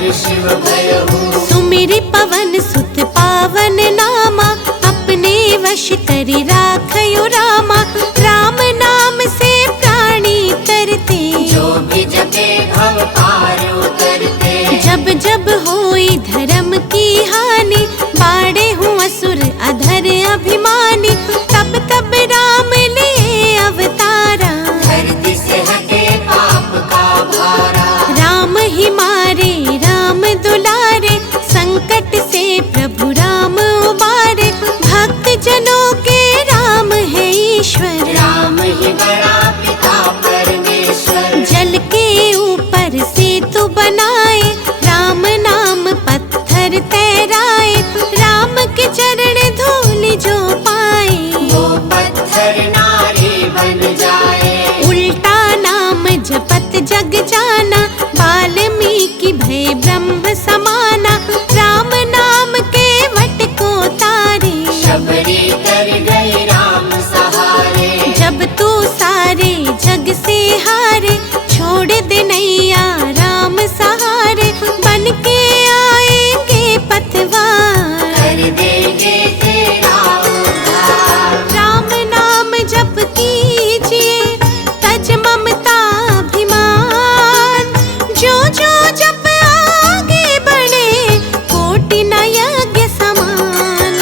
हर शिव भयहु। सुमिरि पवन सुत पावन नामा, अपने वश करि राखयो रामा। राम नाम से प्राणी तरते, जो भी जपे भव पार उतरते। जब जब होई धर्म की हानि, बाड़े हूँ असुर अधर अभिमानी। तब तब राम लिए अवतारा, धरती से हटे पाप का भारा। राम ही मारे राम दुलारे, संकट से प्रभु राम उबारे। भक्त जनों के राम है ईश्वर, राम ही बड़ा पिता परमेश्वर। जल के ऊपर सेतु बनाए, राम नाम पत्थर तैराए। राम के चरण धूल जो पाए, वो पत्थर नारी बन जाए। उल्टा नाम जपत जग जाना, वाल्मीकि भय ब्रह्म समाना। राम नाम के वट को तारे, शबरी कर गए राम सहारे। जब तू सारे जग से हारे, छोड़ दे नैया राम सहारे। बन के आएंगे पतवार, कर देंगे तेरा उद्धार। राम नाम जप कीजिए, तज ममता अभिमान। जो जो जप आगे बढ़े, कोटि न यज्ञ समान।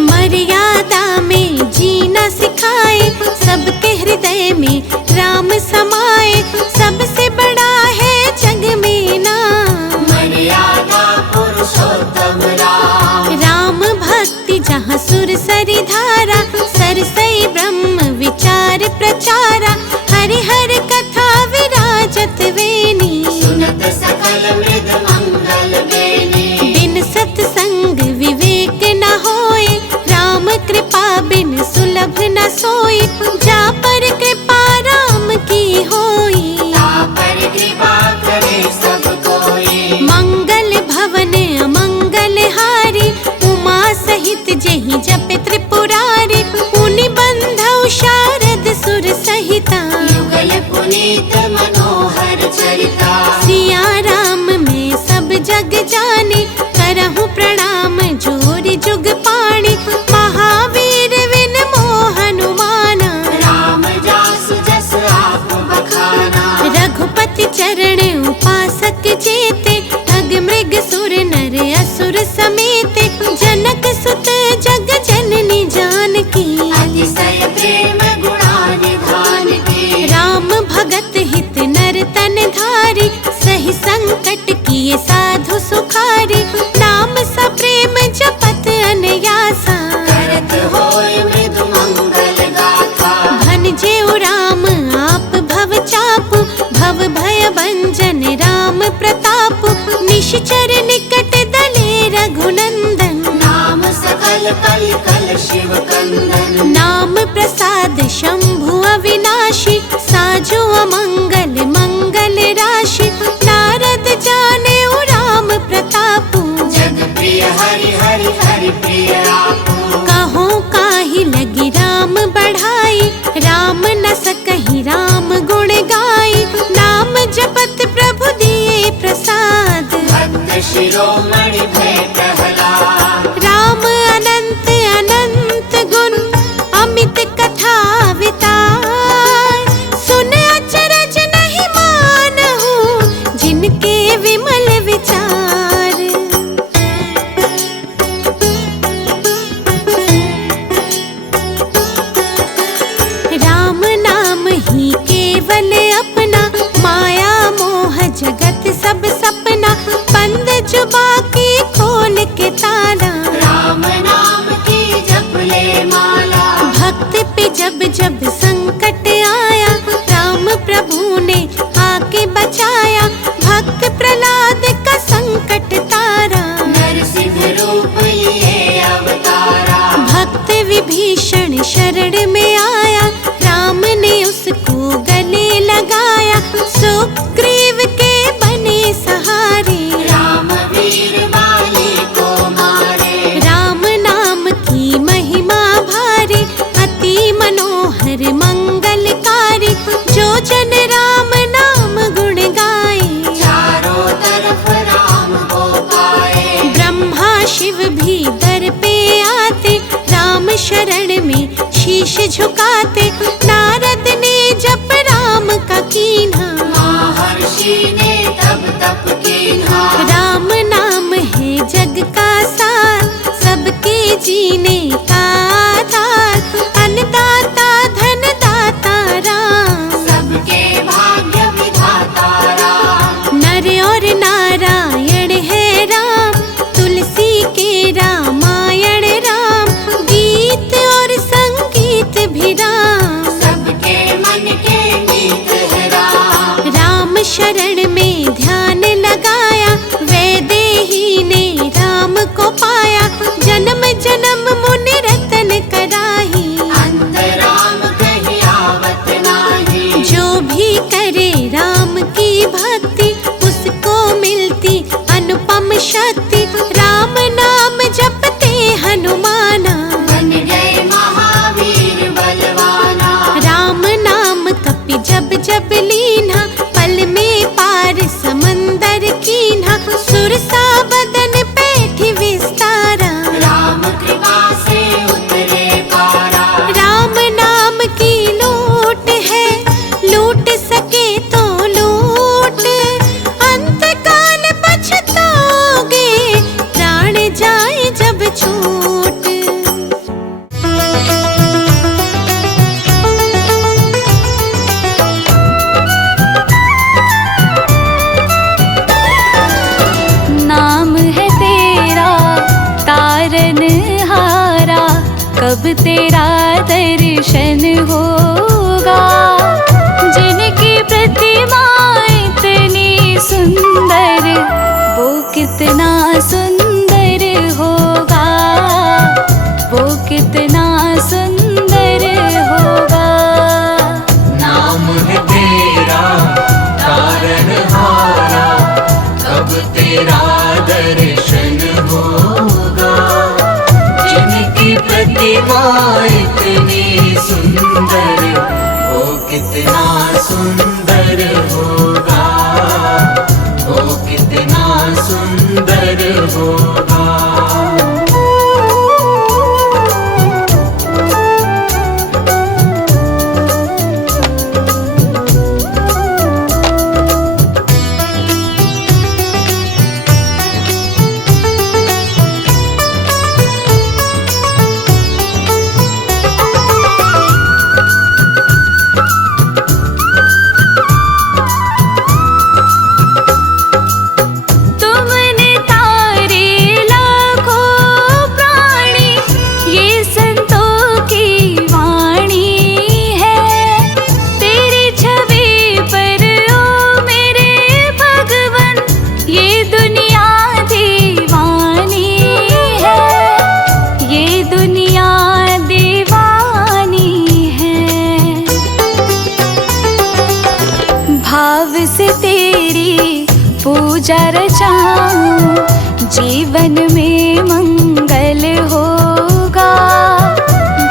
मर्यादा में जीना सिखाए, सबके हृदय में राम समाए। सबसे बड़ा है जग में नाम, मर्यादा पुरुषोत्तम राम। राम भक्ति जहाँ सुर सरि धारा। सरसई ब्रह्म विचार प्रचारा, हरि हर कथा विराजत वेनी। सुनत सकल मृद मंगल बेनी। बिन सत्संग विवेक न होए, राम कृपा बिन सुलभ न सोई। जा पर कृपा राम की होई, ता पर कृपा करे सब कोई। मंगल भवन अमंगल हारी। उमा सहित जेहि जपे त्रिपुरारी, उनि बंधौ शारद सुर सहिता। युगल पुनीत मनोहर चरिता। सिया राम में सब जग जानी, करहु प्रणाम जोरि जुग पाणी। महावीर विन मोह हनुमाना, राम जासु जस आप बखाना। रघुपति चरण उपासक जेते। ठग मृग सुर नर असुर समेते, जनक सुत जग जननी जानकी। अतिशय प्रेम गुणानिधान की। राम भगत हित नर तन धारी, सही संकट किए साधु सुखारी। नाम सा प्रेम जपत अनयासा, करत होय मृदु मंगल गाथा। धन जेउ राम आप भव चापु। भव भय भंजन राम प्रतापु, निश्चर निकट दले रघुनंदन। नाम सकल कल कल शिव कंदन। नाम प्रसाद शंभु अविनाशी, साजो अमंगल मंगल राशि। नारद जाने राम प्रतापु, जग प्रिय हरि हरि हरि प्रिय आपो। कहो काहि लगी राम बढ़ाई, राम न सकहि राम गुण गाई। नाम जपत प्रभु दिए प्रसाद, भक्त शिरोमणि भय प्रहलाद। राम अनंत अनंत गुण, अमित कथा वितार। सुन अचरज शिव भी दर पे आते, राम शरण में शीश झुकाते। नारद ने जप राम का कीन्हा, महर्षि ने तब तप कीन्हा। राम नाम है जग का सार, सबके जीने का आधार। अन्नदाता धनदाता राम, सबके भाग्य विधाता राम। नर और नारायण है राम, तुलसी के रामायण राम। गीत और संगीत भी राम, सबके मन के मीत है राम। राम शरण में ध्यान लगाया, वैदेही ने राम को पाया। जन्म जन्म मुनि रतन कराही, अंत राम कहीं आवत नाही। जो भी करे राम की भक्ति, उसको मिलती अनुपम शक्ति। राम नाम जपते हनुमाना, बन गए महावीर बलवाना। राम नाम कपि जब जब लीन्हा, पल में पार समंदर कीन्हा। सुरसा बदन पैठी विस्तारा, राम कृपा से उतरे पारा। राम नाम की लूट है, लूट सके तो लूट। अंत काल पछताओगे, प्राण जाए जब छूट। नाम है तेरा तारनहारा, कब तेरा दर्शन होगा। जिनकी प्रतिमा इतनी सुंदर, वो कितना सुंदर होगा, वो कितना सुंदर होगा। नाम है तेरा तारनहारा, कब तेरा दर्शन होगा। जिनकी प्रतिमा इतनी सुंदर, वो कितना सुंदर होगा, वो कितना सुंदर होगा। तुमने तारे लाखों प्राणी, ये संतों की वाणी है। तेरी छवि पर ओ मेरे भगवन, ये दुनिया दीवानी है, ये दुनिया दीवानी है। भाव से तेरी पूजा रचाऊं, जीवन में मंगल होगा।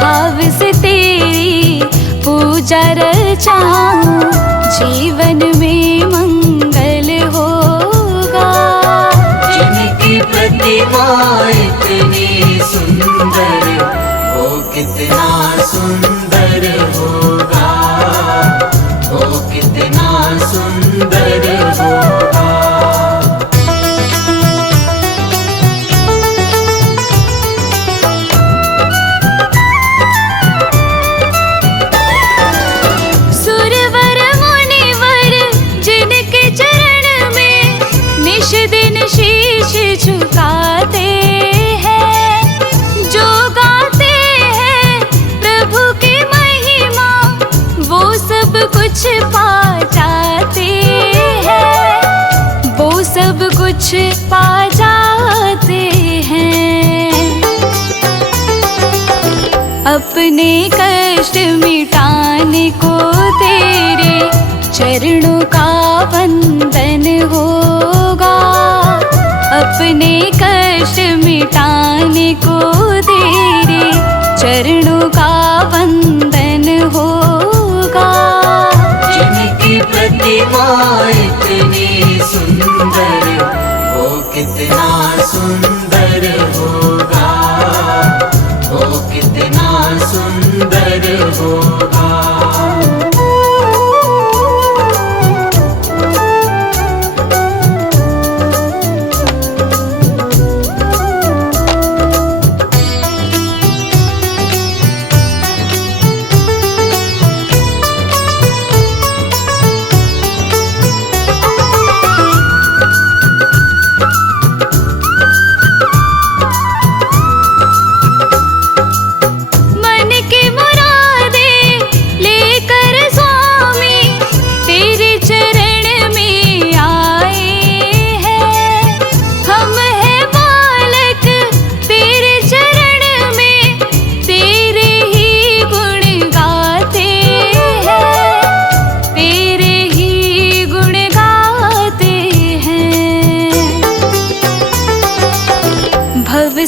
भाव से तेरी पूजा रचाऊं, जीवन में मंगल होगा। जिनकी प्रतिमा इतनी सुंदर, वो कितना सुंदर होगा, वो कितना सुंदर होगा। सुरवर मुनिवर जिनके चरण में निश दिन शीश झुकाते हैं, जो गाते हैं प्रभु की महिमा, वो सब कुछ पा जाते हैं, वो सब कुछ पा जाते हैं। अपने कष्ट मिटाने को तेरे चरणों का वंदन होगा। अपने कष्ट मिटाने को तेरे चरणों का वंदन होगा। जिनकी प्रतिमा इतनी सुंदर, वो कितना सुंदर होगा, वो कितना सुंदर होगा।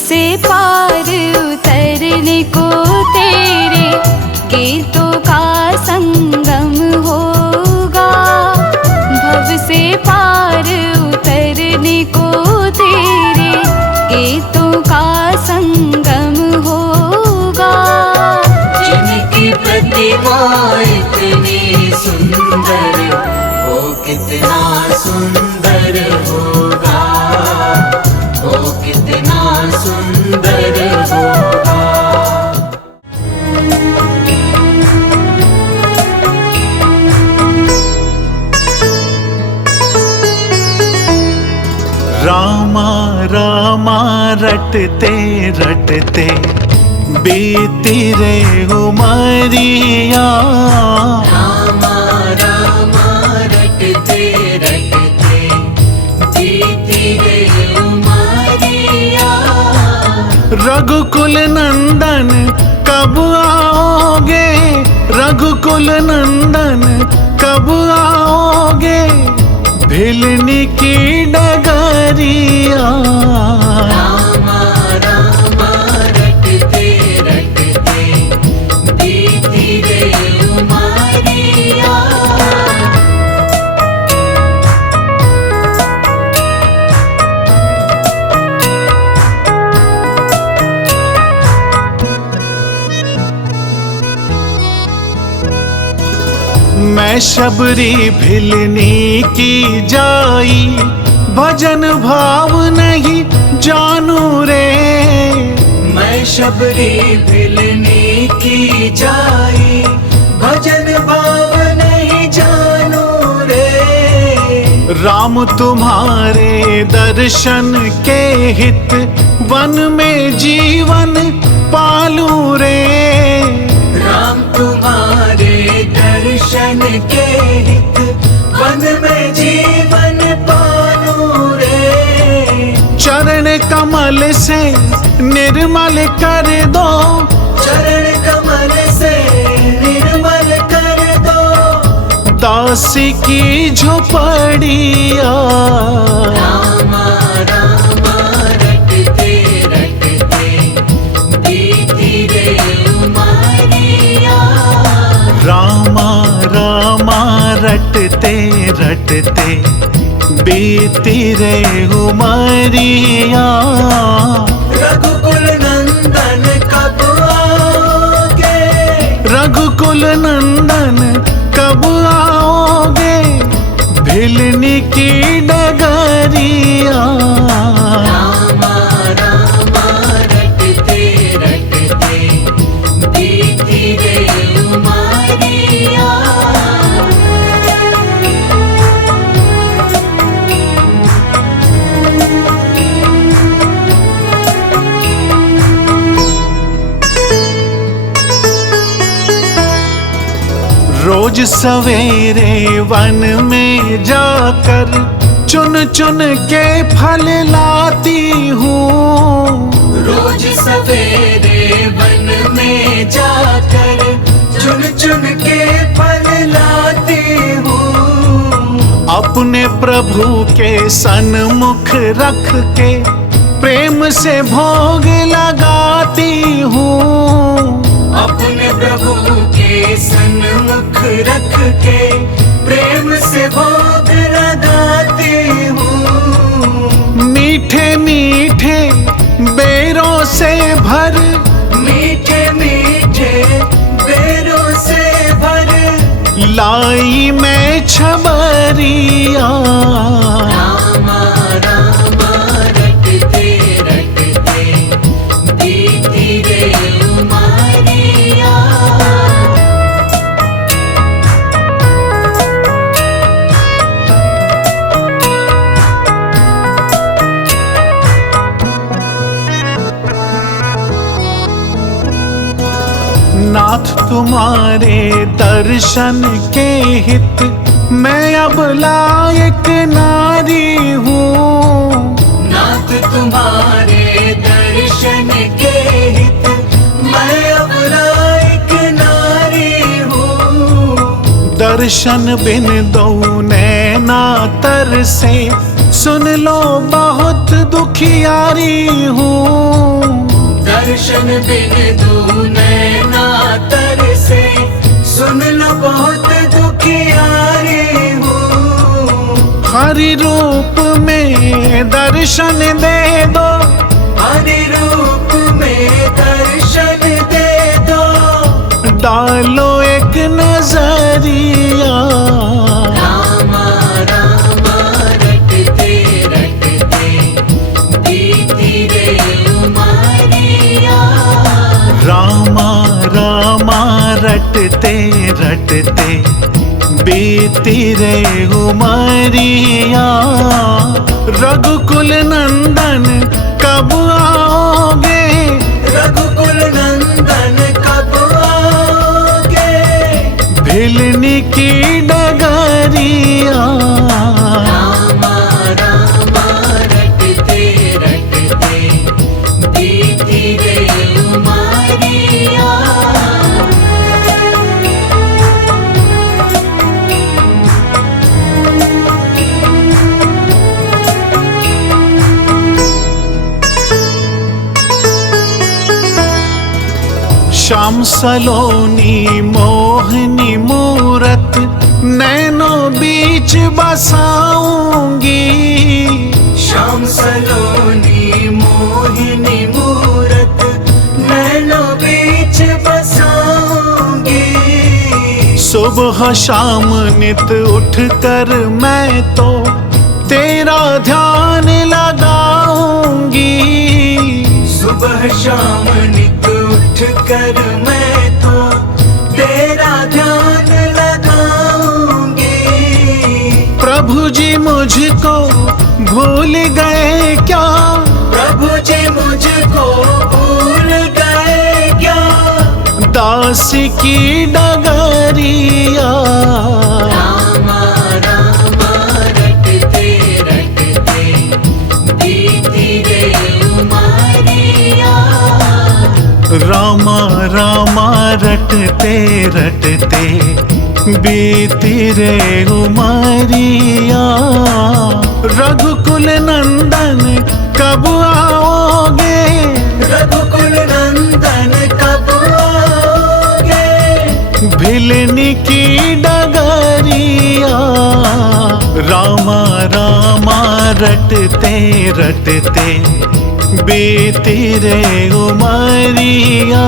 से पार उतरने को तेरे गीतों का संगम होगा। भव से पार उतरने को तेरे गीतों का संगम होगा। जिनकी प्रतिमा इतनी सुंदर, वो कितना सुंदर होगा, वो कितना सुंदर होगा। रामा रामा रटते रटते बीती रे उमरिया। रामा रामा रटते रटते बीती रे उमरिया। रघुकुल नंदन कब आओगे, रघुकुल नंदन कब आओगे, भिलनी की डगरिया। रामा रामा रटते रटते बीती रे उमरिया। मैं शबरी भिलनी की जाई, भजन भाव नहीं जानू रे। मैं शबरी भिलनी की जाई, भजन भाव नहीं जानू रे। राम तुम्हारे दर्शन के हित, वन में जीवन पालू रे। राम तुम्हारे दर्शन के हित, वन में जीवन पालू रे। चरण कमल से निर्मल कर दो, चरण कमल से निर्मल कर दो, दासी की झोपड़िया। रामा रामा रटते रटते बीती रे उमरिया। रामा रामा रटते रटते बीती रे उमरिया। रघुकुल नंदन कब आओगे, रघुकुल नंदन कब आओगे, भिलनी की डगरिया। रामा रामा रटते रटते बीती रे उमरिया। रोज सवेरे वन में जाकर चुन चुन के फल लाती हूँ। रोज सवेरे वन में जाकर चुन चुन के फल लाती हूँ। अपने प्रभु के सन्मुख रख के प्रेम से भोग लगाती हूँ। अपने प्रभु के सन्मुख रख के प्रेम से भोग लगाती हूँ। मीठे मीठे बेरों से भर, मीठे मीठे बेरों से भर, लाई मैं छबरिया। रामा रामा रटते रटते बीती रे उमरिया। नाथ तुम्हारे दर्शन के हित मैं अब लायक नारी हूँ। नाथ तुम्हारे दर्शन के हित मैं अब लायक नारी हूँ। दर्शन बिन दो नैना तर से, सुन लो बहुत दुखियारी हूँ। दर्शन बिन दो नैना तर से, सुन लो बहुत दुखियारी हूँ। हरि रूप में दर्शन दे दो, हरि रूप में दर्शन दे दो। डालो एक नजरिया। रामा रामा रटते रटते बीती रे उमरिया। रामा रामा रटते रटते बीती रे उमरिया। रघुकुल नंदन कब आओगे, रघुकुल नंदन कब आओगे। भिलनी की डगरिया। रामा रामा रटते रटते बीती रे उमरिया। श्याम सलोनी मोहनी मूरत नैनों बीच बसाऊंगी। श्याम सलोनी मोहिनी मूरत नैनों बीच बसाऊंगी। सुबह शाम नित उठ कर मैं तो तेरा ध्यान लगाऊंगी। सुबह शाम नित उठ कर मैं तो तेरा ध्यान लगाऊंगी। प्रभु जी मुझको भूल गए क्या, प्रभु जी मुझको भूल गए क्या। दास की डगरिया। रामा रामा रटते रटते बीती रे उमरिया। रामा रामा रटते रटते बीती रे उमरिया। रघुकुल नंदन कब आओगे, रघुकुल नंदन कब आओगे। भिलनी की डगरिया। रामा रामा रटते रटते बीती रे उमरिया।